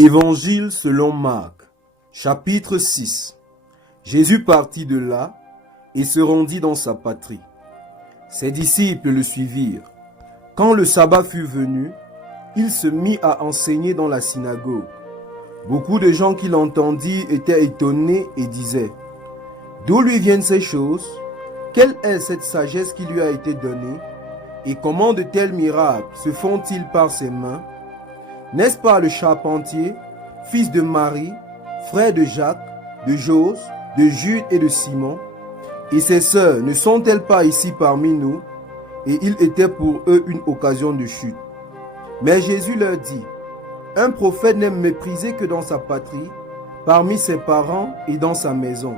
Évangile selon Marc, chapitre 6. Jésus partit de là et se rendit dans sa patrie. Ses disciples le suivirent. Quand le sabbat fut venu, il se mit à enseigner dans la synagogue. Beaucoup de gens qui l'entendirent étaient étonnés et disaient : d'où lui viennent ces choses? Quelle est cette sagesse qui lui a été donnée? Et comment de tels miracles se font-ils par ses mains? N'est-ce pas le charpentier, fils de Marie, frère de Jacques, de Jose, de Jude et de Simon? Et ses sœurs ne sont-elles pas ici parmi nous? Et il était pour eux une occasion de chute. Mais Jésus leur dit : un prophète n'est méprisé que dans sa patrie, parmi ses parents et dans sa maison.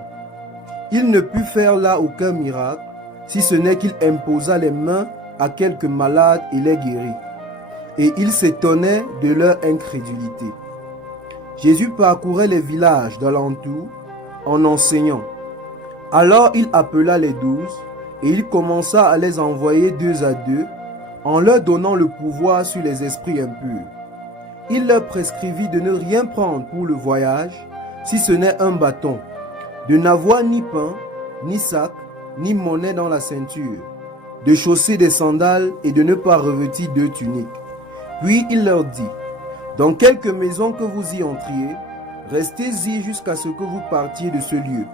Il ne put faire là aucun miracle, si ce n'est qu'il imposa les mains à quelques malades et les guérit. Et ils s'étonnaient de leur incrédulité. Jésus parcourait les villages d'alentour en enseignant. Alors il appela les 12 et il commença à les envoyer 2 à 2 en leur donnant le pouvoir sur les esprits impurs. Il leur prescrivit de ne rien prendre pour le voyage, si ce n'est un bâton, de n'avoir ni pain, ni sac, ni monnaie dans la ceinture, de chausser des sandales et de ne pas revêtir 2 tuniques. Puis il leur dit : dans quelque maison que vous y entriez, restez-y jusqu'à ce que vous partiez de ce lieu.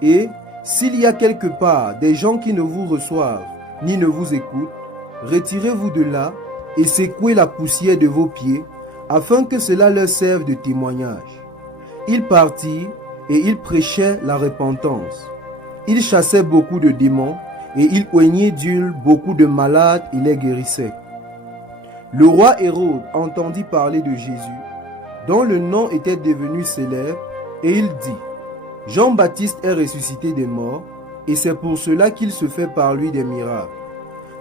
Et s'il y a quelque part des gens qui ne vous reçoivent ni ne vous écoutent, retirez-vous de là et secouez la poussière de vos pieds, afin que cela leur serve de témoignage. Ils partirent et ils prêchaient la repentance. Ils chassaient beaucoup de démons et ils oignaient d'huile beaucoup de malades et les guérissaient. Le roi Hérode entendit parler de Jésus, dont le nom était devenu célèbre, et il dit : Jean-Baptiste est ressuscité des morts, et c'est pour cela qu'il se fait par lui des miracles.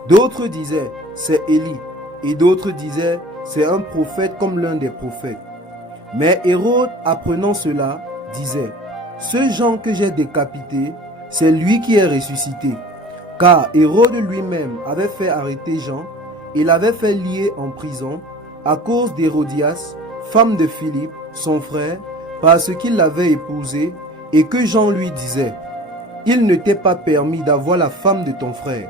D'autres disaient : c'est Élie, et d'autres disaient : c'est un prophète comme l'un des prophètes. Mais Hérode, apprenant cela, disait : ce Jean que j'ai décapité, c'est lui qui est ressuscité. Car Hérode lui-même avait fait arrêter Jean, et l'avait fait lier en prison à cause d'Hérodias, femme de Philippe, son frère, parce qu'il l'avait épousée, et que Jean lui disait : il ne t'est pas permis d'avoir la femme de ton frère.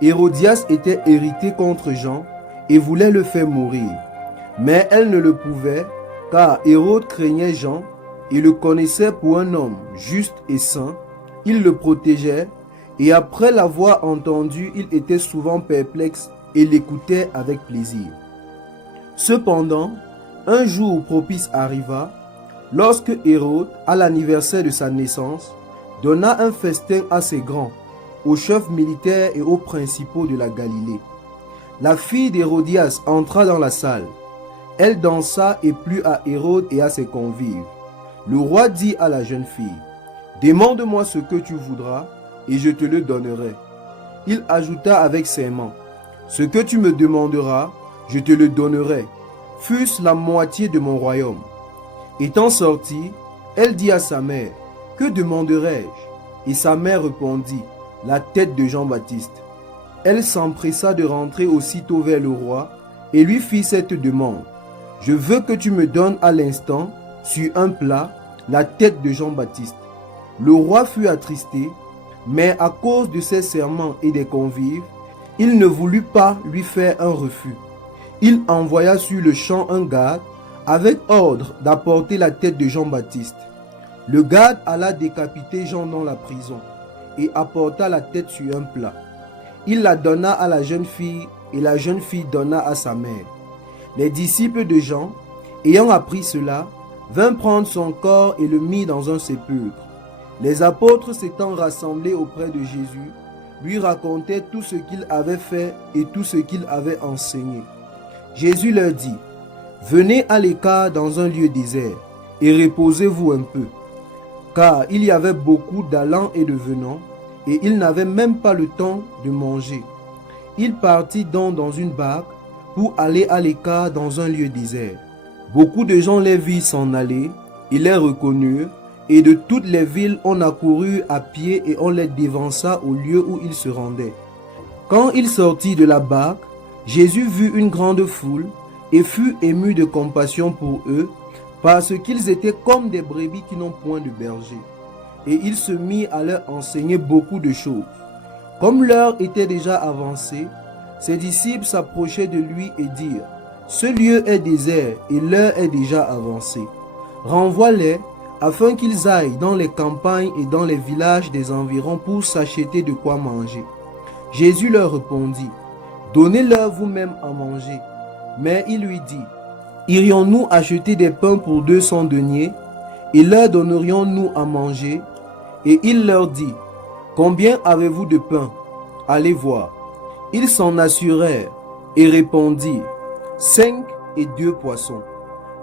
Hérodias était irritée contre Jean et voulait le faire mourir. Mais elle ne le pouvait, car Hérode craignait Jean et le connaissait pour un homme juste et saint. Il le protégeait, et après l'avoir entendu, il était souvent perplexe et l'écoutait avec plaisir. Cependant, un jour propice arriva, lorsque Hérode, à l'anniversaire de sa naissance, donna un festin assez grand aux chefs militaires et aux principaux de la Galilée. La fille d'Hérodias entra dans la salle. Elle dansa et plut à Hérode et à ses convives. Le roi dit à la jeune fille : demande-moi ce que tu voudras, et je te le donnerai. Il ajouta avec serment : ce que tu me demanderas, je te le donnerai, fût-ce la moitié de mon royaume. Étant sortie, elle dit à sa mère : que demanderai-je? Et sa mère répondit : la tête de Jean-Baptiste. Elle s'empressa de rentrer aussitôt vers le roi et lui fit cette demande : je veux que tu me donnes à l'instant, sur un plat, la tête de Jean-Baptiste. Le roi fut attristé, mais à cause de ses serments et des convives, il ne voulut pas lui faire un refus. Il envoya sur le champ un garde avec ordre d'apporter la tête de Jean-Baptiste. Le garde alla décapiter Jean dans la prison et apporta la tête sur un plat. Il la donna à la jeune fille et la jeune fille donna à sa mère. Les disciples de Jean, ayant appris cela, vinrent prendre son corps et le mirent dans un sépulcre. Les apôtres s'étant rassemblés auprès de Jésus, lui racontaient tout ce qu'il avait fait et tout ce qu'il avait enseigné. Jésus leur dit : venez à l'écart dans un lieu désert et reposez-vous un peu. Car il y avait beaucoup d'allants et de venants, et ils n'avaient même pas le temps de manger. Il partit donc dans une barque pour aller à l'écart dans un lieu désert. Beaucoup de gens les virent s'en aller, et les reconnurent, et de toutes les villes on accourut à pied et on les dévança au lieu où ils se rendaient. Quand il sortit de la barque, Jésus vit une grande foule et fut ému de compassion pour eux, parce qu'ils étaient comme des brebis qui n'ont point de berger. Et il se mit à leur enseigner beaucoup de choses. Comme l'heure était déjà avancée, ses disciples s'approchaient de lui et dirent, « Ce lieu est désert et l'heure est déjà avancée. Renvoie-les afin qu'ils aillent dans les campagnes et dans les villages des environs pour s'acheter de quoi manger. » Jésus leur répondit, « Donnez-leur vous-même à manger. » Mais il lui dit, « Irions-nous acheter des pains pour 200 deniers et leur donnerions-nous à manger ?» Et il leur dit, « Combien avez-vous de pain? Allez voir. » Ils s'en assurèrent et répondirent, « 5 et 2 poissons. »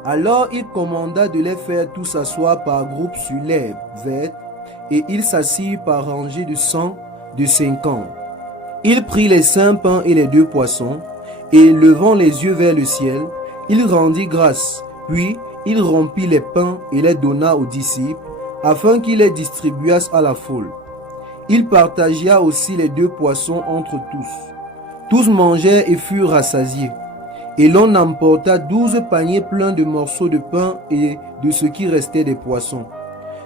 Alors il commanda de les faire tous s'asseoir par groupes sur l'herbe verte, et ils s'assirent par rangées de 100, de 50. Il prit les 5 pains et les 2 poissons, et levant les yeux vers le ciel, il rendit grâce, puis il rompit les pains et les donna aux disciples, afin qu'ils les distribuassent à la foule. Il partagea aussi les 2 poissons entre tous. Tous mangèrent et furent rassasiés. Et l'on emporta 12 paniers pleins de morceaux de pain et de ce qui restait des poissons.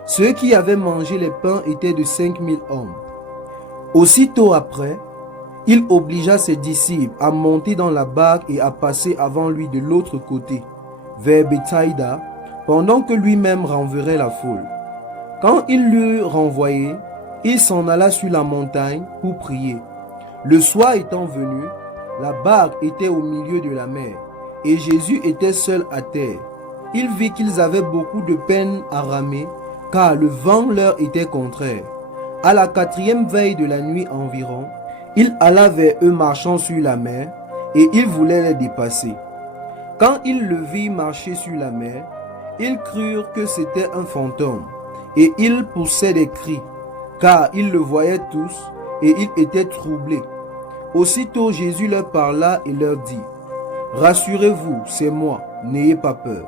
Ceux qui avaient mangé les pains étaient de 5000 hommes. Aussitôt après, il obligea ses disciples à monter dans la barque et à passer avant lui de l'autre côté, vers Bethsaïda, pendant que lui-même renverrait la foule. Quand il l'eut renvoyé, il s'en alla sur la montagne pour prier. Le soir étant venu, la barque était au milieu de la mer, et Jésus était seul à terre. Il vit qu'ils avaient beaucoup de peine à ramer, car le vent leur était contraire. À la 4e veille de la nuit environ, il alla vers eux marchant sur la mer, et il voulait les dépasser. Quand ils le virent marcher sur la mer, ils crurent que c'était un fantôme, et ils poussaient des cris, car ils le voyaient tous, et ils étaient troublés. Aussitôt Jésus leur parla et leur dit, « Rassurez-vous, c'est moi, n'ayez pas peur. »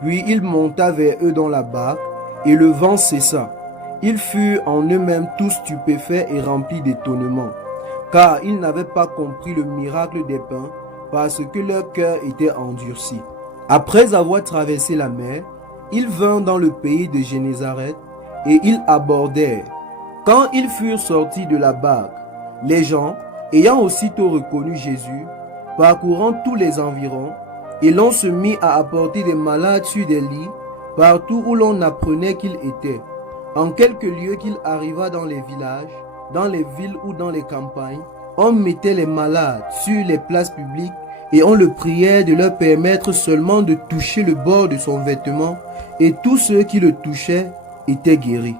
Puis il monta vers eux dans la barque, et le vent cessa. Ils furent en eux-mêmes tous stupéfaits et remplis d'étonnement, car ils n'avaient pas compris le miracle des pains, parce que leur cœur était endurci. Après avoir traversé la mer, ils vinrent dans le pays de Génézareth, et ils abordèrent. Quand ils furent sortis de la barque, les gens, ayant aussitôt reconnu Jésus, parcourant tous les environs, et l'on se mit à apporter des malades sur des lits, partout où l'on apprenait qu'il était. En quelques lieux qu'il arriva dans les villages, dans les villes ou dans les campagnes, on mettait les malades sur les places publiques et on le priait de leur permettre seulement de toucher le bord de son vêtement, et tous ceux qui le touchaient étaient guéris.